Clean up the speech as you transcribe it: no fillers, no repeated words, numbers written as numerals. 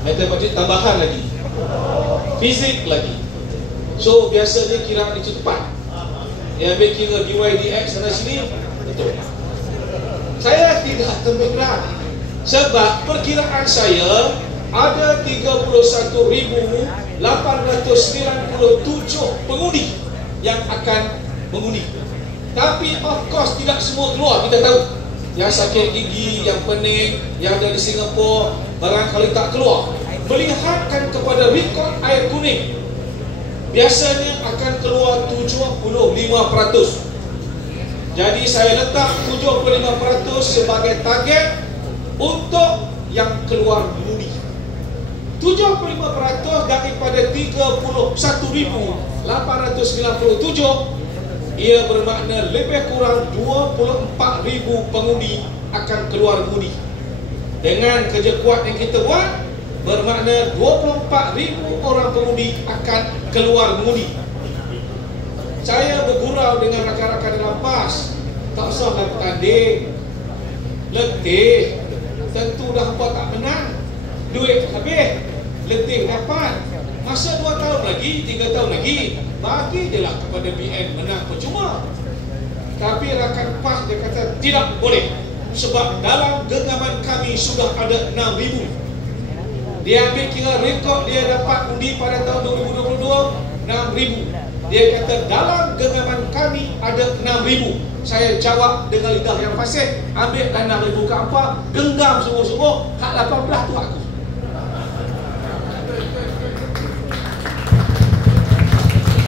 Matematik tambahan lagi, fizik lagi. So biasanya kiraan itu tepat. Dia ambil kira dydx sana sini, betul. Saya tidak terberat, sebab perkiraan saya ada 31.897 pengundi yang akan mengundi. Tapi of course tidak semua keluar, kita tahu. Yang sakit gigi, yang pening, yang ada di Singapura, barangkali tak keluar. Melihatkan kepada rekod air kuning, biasanya akan keluar 75%. Jadi saya letak 75% sebagai target untuk yang keluar mengundi. 75% daripada 31.897, ia bermakna lebih kurang 24,000 pengundi akan keluar mengundi. Dengan kerja kuat yang kita buat, bermakna 24,000 orang pengundi akan keluar mengundi. Saya bergurau dengan rakan-rakan dalam PAS, tak usahlah bertanding, letih, tentu dah hampa tak menang, duit habis, letih dapat. Masa 2 tahun lagi, 3 tahun lagi, bagi je lah kepada BN menang percuma. Tapi rakan PAS dia kata tidak boleh, sebab dalam genggaman kami sudah ada 6,000. Dia ambil kira rekod dia dapat undi pada tahun 2022 6,000. Dia kata dalam genggaman kami ada 6,000. Saya jawab dengan lidah yang fasih, ambillah 6,000 ke apa, genggam sungguh-sungguh, hak 18 tu aku.